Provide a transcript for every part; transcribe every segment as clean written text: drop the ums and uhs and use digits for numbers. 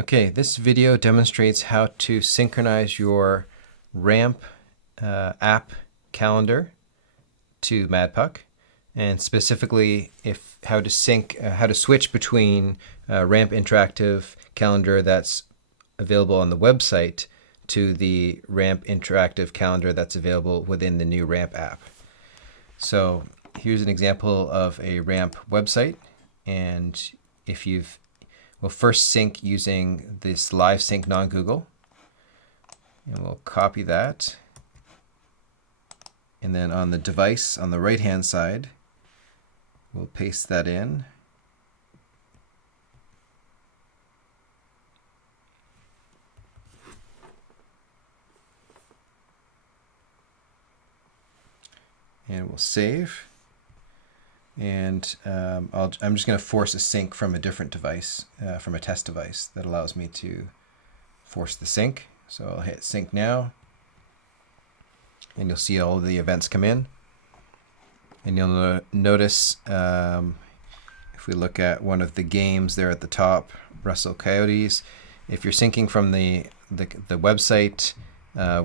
Okay, this video demonstrates how to synchronize your ramp app calendar to MadPuck, and specifically how to switch between ramp interactive calendar that's available on the website to the ramp interactive calendar that's available within the new ramp app. So here's an example of a ramp website, and we'll first sync using this live sync non-Google, and we'll copy that. And then on the device on the right hand side, we'll paste that in. And we'll save. And I'm just going to force a sync from a different device, from a test device that allows me to force the sync. So I'll hit sync now, and you'll see all of the events come in. And you'll notice if we look at one of the games there at the top, Russell Coyotes, if you're syncing from the website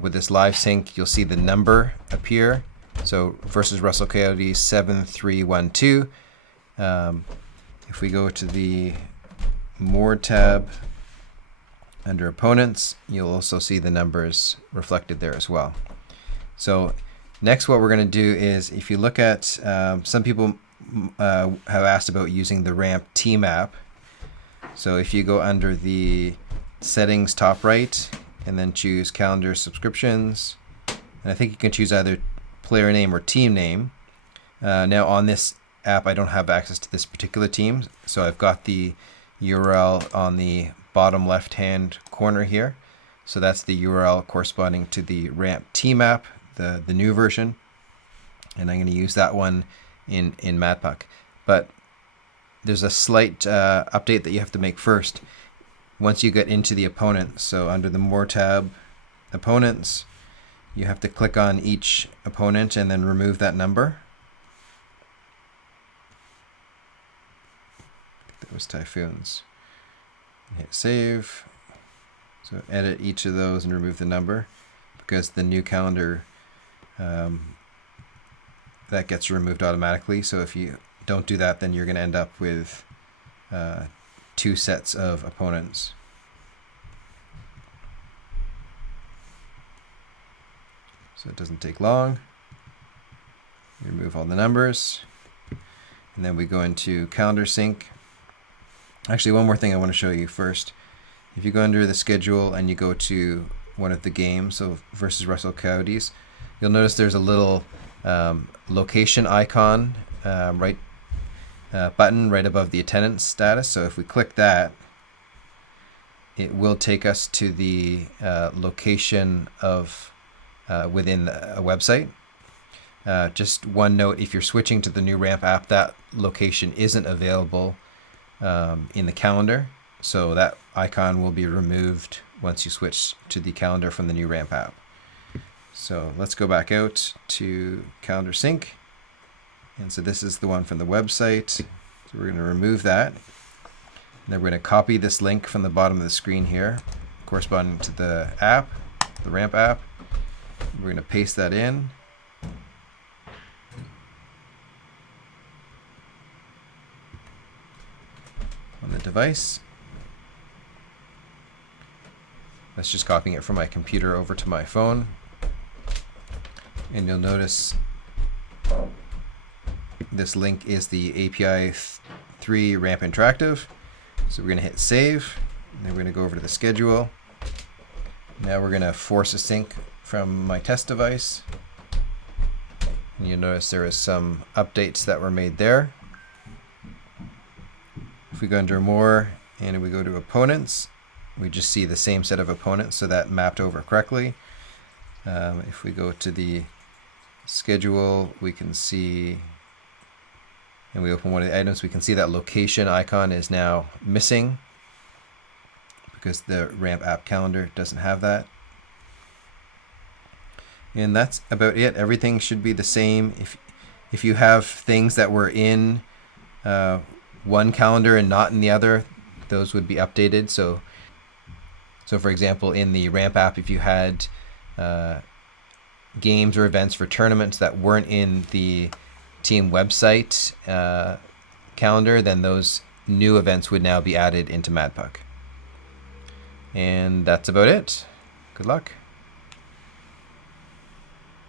with this live sync, you'll see the number appear. So versus Russell Coyotes 7-3-1-2. If we go to the More tab under Opponents, you'll also see the numbers reflected there as well. So next, what we're going to do is, if you look at some people have asked about using the ramp team app. So if you go under the settings top right and then choose calendar subscriptions, and I think you can choose either player name or team name. Now on this app, I don't have access to this particular team, so I've got the URL on the bottom left hand corner here. So that's the URL corresponding to the ramp team app, the new version, and I'm going to use that one in MadPuck. But there's a slight update that you have to make first once you get into the opponent. So under the More tab, Opponents, you have to click on each opponent and then remove that number. I think that was Typhoons. Hit save. So edit each of those and remove the number, because the new calendar that gets removed automatically. So if you don't do that, then you're going to end up with two sets of opponents. So it doesn't take long. Remove all the numbers, and then we go into calendar sync. Actually, one more thing I want to show you first. If you go under the schedule and you go to one of the games, so versus Russell Coyotes, you'll notice there's a little location icon button right above the attendance status. So if we click that, it will take us to the location of within a website. Just one note, if you're switching to the new ramp app, that location isn't available in the calendar. So that icon will be removed once you switch to the calendar from the new ramp app. So let's go back out to calendar sync. And so this is the one from the website. So we're going to remove that. And then we're going to copy this link from the bottom of the screen here, corresponding to the app, the ramp app. We're going to paste that in. On the device. That's just copying it from my computer over to my phone. And you'll notice this link is the API 3 Ramp Interactive. So we're going to hit save. And then we're going to go over to the schedule. Now we're going to force a sync from my test device. And you'll notice there is some updates that were made there. If we go under More and we go to Opponents, we just see the same set of opponents, so that mapped over correctly. If we go to the schedule, we can see, and we open one of the items, we can see that location icon is now missing because the ramp app calendar doesn't have that. And that's about it. Everything should be the same. If you have things that were in one calendar and not in the other, those would be updated. So So for example, in the Ramp app, if you had games or events for tournaments that weren't in the team website calendar, then those new events would now be added into MadPuck. And that's about it. Good luck.